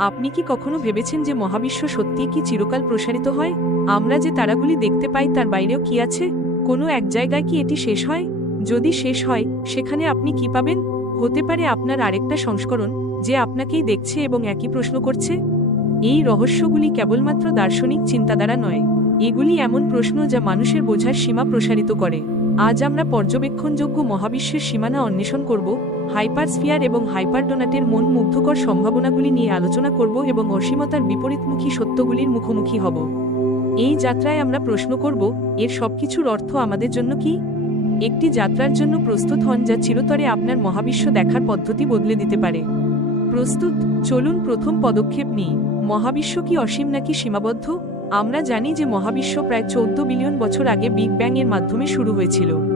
আপনি কি কখনো ভেবেছেন যে মহাবিশ্ব সত্যিই কি চিরকাল প্রসারিত হয়? আমরা যে তারাগুলি দেখতে পাই তার বাইরেও কি আছে? কোনো এক জায়গায় কি এটি শেষ হয়? যদি শেষ হয়, সেখানে আপনি কি পাবেন? হতে পারে আপনার আরেকটা সংস্করণ, যে আপনাকেই দেখছে এবং একই প্রশ্ন করছে। এই রহস্যগুলি কেবলমাত্র দার্শনিক চিন্তাধারা নয়। এগুলি এমন প্রশ্ন যা মানুষের বোঝার সীমা প্রসারিত করে। আজ আমরা পর্যবেক্ষণযোগ্য মহাবিশ্বের সীমানা অন্বেষণ করব। হাইপারস্ফিয়ার এবং হাইপারডোনাটের মন মুগ্ধকর সম্ভাবনাগুলি নিয়ে আলোচনা করব এবং অসীমতার বিপরীতমুখী সত্যগুলির মুখোমুখি হব। এই যাত্রায় আমরা প্রশ্ন করব, এর সবকিছুর অর্থ আমাদের জন্য কি? একটি যাত্রার জন্য প্রস্তুত হন যা চিরতরে আপনার মহাবিশ্ব দেখার পদ্ধতি বদলে দিতে পারে। প্রস্তুত, চলুন প্রথম পদক্ষেপ নিই। মহাবিশ্ব কি অসীম নাকি সীমাবদ্ধ? আমরা জানি যে মহাবিশ্ব প্রায় চৌদ্দ বিলিয়ন বছর আগে বিগ ব্যাং এর মাধ্যমে শুরু হয়েছিল।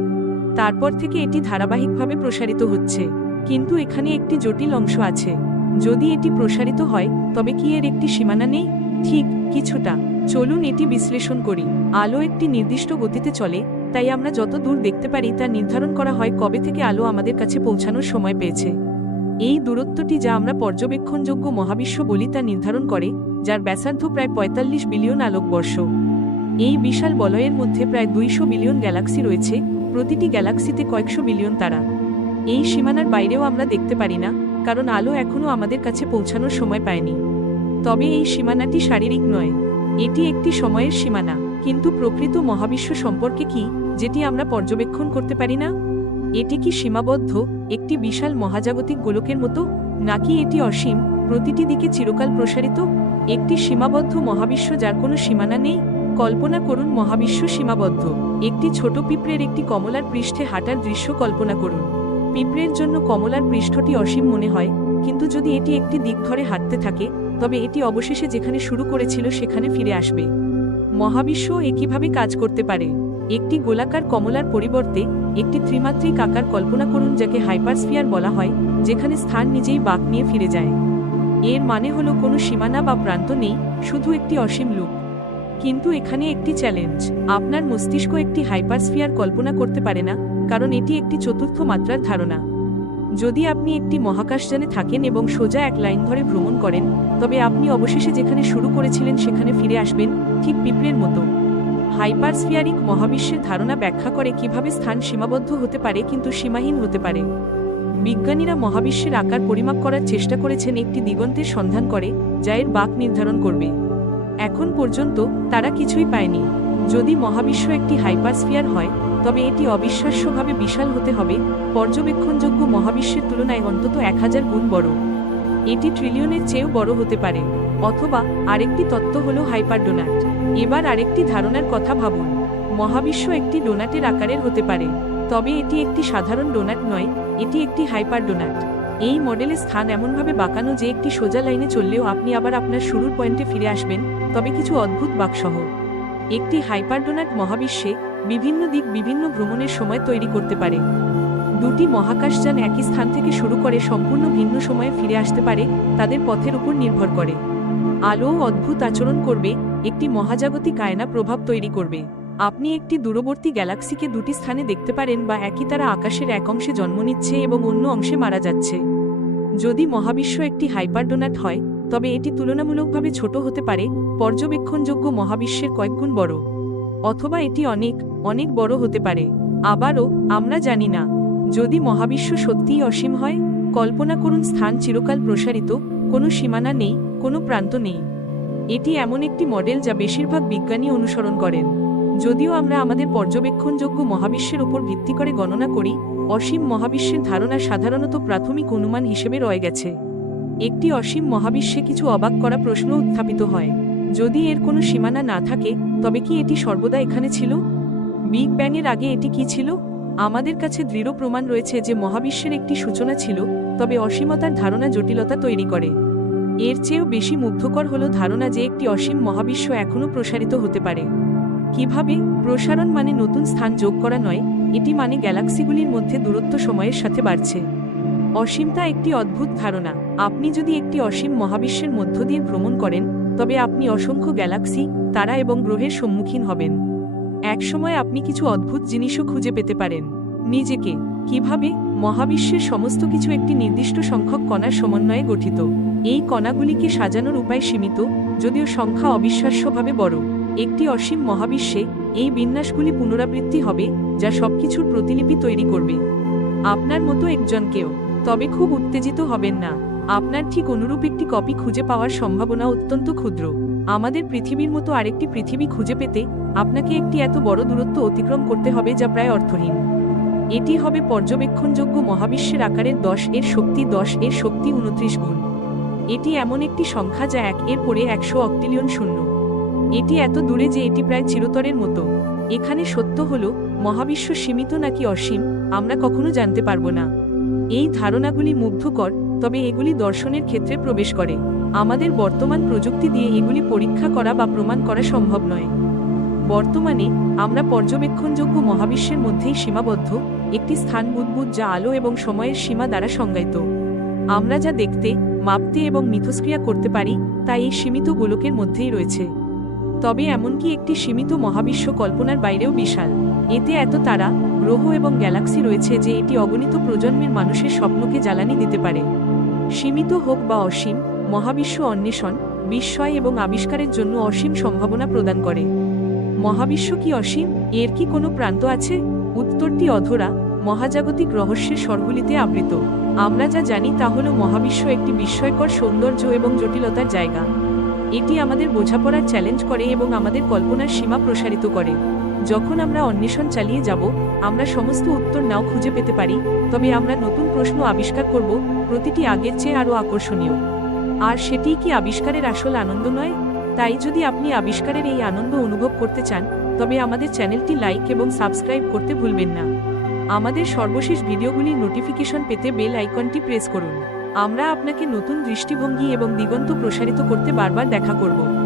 তারপর থেকে এটি ধারাবাহিকভাবে প্রসারিত হচ্ছে। কিন্তু এখানে একটি জটিল অংশ আছে। যদি এটি প্রসারিত হয়, তবে কি এর একটি সীমানা নেই? ঠিক, কিছুটা। চলুন এটি বিশ্লেষণ করি। আলো একটি নির্দিষ্ট গতিতে চলে, তাই আমরা যত দূর দেখতে পারি তা নির্ধারণ করা হয় কবে থেকে আলো আমাদের কাছে পৌঁছানোর সময় পেয়েছে। এই দূরত্বটি যা আমরা পর্যবেক্ষণযোগ্য মহাবিশ্ব বলি তা নির্ধারণ করে, যার ব্যাসার্ধ প্রায় পঁয়তাল্লিশ বিলিয়ন আলোকবর্ষ। এই বিশাল বলয়ের মধ্যে প্রায় দুইশো বিলিয়ন গ্যালাক্সি রয়েছে প্রতিটি গ্যালাক্সিতে কয়েকশো বিলিয়ন তারা। এই সীমানার বাইরেও আমরা দেখতে পারি না, কারণ আলো এখনও আমাদের কাছে পৌঁছানোর সময় পায়নি। তবে এই সীমানাটি শারীরিক নয়। এটি একটি সময়ের সীমানা, কিন্তু প্রকৃত মহাবিশ্ব সম্পর্কে কি, যেটি আমরা পর্যবেক্ষণ করতে পারি না? এটি কি সীমাবদ্ধ, একটি বিশাল মহাজাগতিক গোলকের মতো, নাকি এটি অসীম, প্রতিটি দিকে চিরকাল প্রসারিত, একটি সীমাবদ্ধ মহাবিশ্ব যার কোনো সীমানা নেই? কল্পনা করুন মহাবিশ্ব সীমাবদ্ধ। একটি ছোট পিঁপড়ের একটি কমলার পৃষ্ঠে হাঁটার দৃশ্য কল্পনা করুন। পিঁপড়ের জন্য কমলার পৃষ্ঠটি অসীম মনে হয়, কিন্তু যদি এটি একটি দিক ধরে হাঁটতে থাকে, তবে এটি অবশেষে যেখানে শুরু করেছিল সেখানে ফিরে আসবে। মহাবিশ্ব একইভাবে কাজ করতে পারে? একটি গোলাকার কমলার পরিবর্তে, একটি ত্রিমাত্রিক আকার কল্পনা করুন যাকে হাইপারস্ফিয়ার বলা হয়, যেখানে স্থান নিজেই বাঁক নিয়ে ফিরে যায়। এর মানে হলো কোনো সীমানা বা প্রান্ত নেই, শুধু একটি অসীম লুপ। কিন্তু এখানে একটি চ্যালেঞ্জ আপনার মস্তিষ্ক একটি হাইপারস্ফিয়ার কল্পনা করতে পারে না, কারণ এটি একটি চতুর্থ মাত্রার ধারণা। যদি আপনি একটি মহাকাশযানে থাকেন এবং সোজা এক লাইন ধরে ভ্রমণ করেন, তবে আপনি অবশেষে যেখানে শুরু করেছিলেন সেখানে ফিরে আসবেন, ঠিক পিঁপড়ের মতো। হাইপারস্ফিয়ারিক মহাবিশ্বের ধারণা ব্যাখ্যা করে কীভাবে স্থান সীমাবদ্ধ হতে পারে কিন্তু সীমাহীন হতে পারে। বিজ্ঞানীরা মহাবিশ্বের আকার পরিমাপ করার চেষ্টা করেছেন একটি দিগন্তের সন্ধান করে, যা এর বাক নির্ধারণ করবে। এখন পর্যন্ত তারা কিছুই পায়নি। যদি মহাবিশ্ব একটি হাইপারস্ফিয়ার হয়, তবে এটি অবিশ্বাস্যভাবে বিশাল হতে হবে, পর্যবেক্ষণযোগ্য মহাবিশ্বের তুলনায় অন্তত এক হাজার গুণ বড়। এটি ট্রিলিয়নের চেয়েও বড় হতে পারে। অথবা আরেকটি তত্ত্ব হল হাইপারডোনাট। এবার আরেকটি ধারণার কথা ভাবুন। মহাবিশ্ব একটি ডোনাটের আকারের হতে পারে। তবে এটি একটি সাধারণ ডোনাট নয়, এটি একটি হাইপারডোনাট। এই মডেলের স্থান এমনভাবে বাঁকানো যে একটি সোজা লাইনে চললেও আপনি আবার আপনার শুরুর পয়েন্টে ফিরে আসবেন তবে কিছু অদ্ভুত বাকসহ। একটি হাইপারডোনাট মহাবিশ্বে বিভিন্ন দিক বিভিন্ন ভ্রমণের সময় তৈরি করতে পারে। দুটি মহাকাশযান একই স্থান থেকে শুরু করে সম্পূর্ণ ভিন্ন সময়ে ফিরে আসতে পারে, তাদের পথের উপর নির্ভর করে। আলোও অদ্ভুত আচরণ করবে, একটি মহাজাগতিক আয়না প্রভাব তৈরি করবে। আপনি একটি দূরবর্তী গ্যালাক্সিকে দুটি স্থানে দেখতে পারেন বা একই তারা আকাশের এক অংশে জন্ম নিচ্ছে এবং অন্য অংশে মারা যাচ্ছে। যদি মহাবিশ্ব একটি হাইপারডোনাট হয় তবে এটি তুলনামূলকভাবে ছোট হতে পারে, পর্যবেক্ষণযোগ্য মহাবিশ্বের কয়েকগুণ বড়। অথবা এটি অনেক অনেক বড় হতে পারে। আবারও, আমরা জানি না। যদি মহাবিশ্ব সত্যিই অসীম হয়, কল্পনা করুন স্থান চিরকাল প্রসারিত, কোনো সীমানা নেই, কোনো প্রান্ত নেই। এটি এমন একটি মডেল যা বেশিরভাগ বিজ্ঞানী অনুসরণ করেন। যদিও আমরা আমাদের পর্যবেক্ষণযোগ্য মহাবিশ্বের উপর ভিত্তি করে গণনা করি, অসীম মহাবিশ্বের ধারণা সাধারণত প্রাথমিক অনুমান হিসেবে রয়ে গেছে। একটি অসীম মহাবিশ্বে কিছু অবাক করা প্রশ্ন উত্থাপিত হয়। যদি এর কোনো সীমানা না থাকে, তবে কি এটি সর্বদা এখানে ছিল? বিগ ব্যাংয়ের আগে এটি কি ছিল? আমাদের কাছে দৃঢ় প্রমাণ রয়েছে যে মহাবিশ্বের একটি সূচনা ছিল, তবে অসীমতার ধারণা জটিলতা তৈরি করে। এর চেয়েও বেশি মুগ্ধকর হল ধারণা যে একটি অসীম মহাবিশ্ব এখনও প্রসারিত হতে পারে। কীভাবে? প্রসারণ মানে নতুন স্থান যোগ করা নয়, এটি মানে গ্যালাক্সিগুলির মধ্যে দূরত্ব সময়ের সাথে বাড়ছে। অসীমতা একটি অদ্ভুত ধারণা। আপনি যদি একটি অসীম মহাবিশ্বের মধ্য দিয়ে ভ্রমণ করেন, তবে আপনি অসংখ্য গ্যালাক্সি, তারা এবং গ্রহের সম্মুখীন হবেন। একসময় আপনি কিছু অদ্ভুত জিনিসও খুঁজে পেতে পারেন। নিজেকে, কীভাবে? মহাবিশ্বের সমস্ত কিছু একটি নির্দিষ্ট সংখ্যক কণার সমন্বয়ে গঠিত। এই কণাগুলিকে সাজানোর উপায় সীমিত, যদিও সংখ্যা অবিশ্বাস্যভাবে বড়। একটি অসীম মহাবিশ্বে, এই বিন্যাসগুলি পুনরাবৃত্তি হবে, যা সবকিছুর প্রতিলিপি তৈরি করবে। আপনার মতো একজনকেও, তবে খুব উত্তেজিত হবেন না। আপনার ঠিক অনুরূপ একটি কপি খুঁজে পাওয়ার সম্ভাবনা অত্যন্ত ক্ষুদ্র। আমাদের পৃথিবীর মতো আরেকটি পৃথিবী খুঁজে পেতে আপনাকে একটি এত বড় দূরত্ব অতিক্রম করতে হবে যা প্রায় অর্থহীন। এটি হবে পর্যবেক্ষণযোগ্য মহাবিশ্বের আকারের দশ এর শক্তি দশ এর শক্তি উনত্রিশ গুণ। এটি এমন একটি সংখ্যা যা এক এর পরে একশো অক্টিলিয়ন শূন্য। এটি এত দূরে যে এটি প্রায় চিরতরের মতো। এখানে সত্য হল, মহাবিশ্ব সীমিত নাকি অসীম, আমরা কখনো জানতে পারব না। এই ধারণাগুলি মুগ্ধকর তবে এগুলি দর্শনের ক্ষেত্রে প্রবেশ করে। আমাদের বর্তমান প্রযুক্তি দিয়ে এগুলি পরীক্ষা করা বা প্রমাণ করা সম্ভব নয়। বর্তমানে, আমরা পর্যবেক্ষণযোগ্য মহাবিশ্বের মধ্যেই সীমাবদ্ধ, একটি স্থান বুদ্বুদ যা আলো এবং সময়ের সীমা দ্বারা সংজ্ঞায়িত। আমরা যা দেখতে, মাপতে এবং মিথস্ক্রিয়া করতে পারি, তা এই সীমিত গোলকের মধ্যেই রয়েছে। তবে এমনকি একটি সীমিত মহাবিশ্ব কল্পনার বাইরেও বিশাল। এতে এত তারা, গ্রহ এবং গ্যালাক্সি রয়েছে যে এটি অগণিত প্রজন্মের মানুষের স্বপ্নকে জ্বালানি দিতে পারে। সীমিত হোক বা অসীম, মহাবিশ্ব অন্বেষণ, বিস্ময় এবং আবিষ্কারের জন্য অসীম সম্ভাবনা প্রদান করে। মহাবিশ্ব কি অসীম? এর কি কোনো প্রান্ত আছে? উত্তরটি অধরা, মহাজাগতিক রহস্যের স্বরগুলিতে আবৃত। আমরা যা জানি তা হল মহাবিশ্ব একটি বিস্ময়কর সৌন্দর্য এবং জটিলতার জায়গা। এটি আমাদের বোঝাপড়ার চ্যালেঞ্জ করে এবং আমাদের কল্পনার সীমা প্রসারিত করে। যখন আমরা অন্বেষণ চালিয়ে যাব, আমরা সমস্ত উত্তর নাও খুঁজে পেতে পারি, তবে আমরা নতুন প্রশ্ন আবিষ্কার করব, প্রতিটি আগের চেয়ে আরও আকর্ষণীয়। আর সেটিই কি আবিষ্কারের আসল আনন্দ নয়? তাই যদি আপনি আবিষ্কারের এই আনন্দ অনুভব করতে চান, তবে আমাদের চ্যানেলটি লাইক এবং সাবস্ক্রাইব করতে ভুলবেন না। আমাদের সর্বশেষ ভিডিওগুলির নোটিফিকেশন পেতে বেল আইকনটি প্রেস করুন। আমরা আপনাকে নতুন দৃষ্টিভঙ্গি এবং দিগন্ত প্রসারিত করতে বারবার দেখা করব।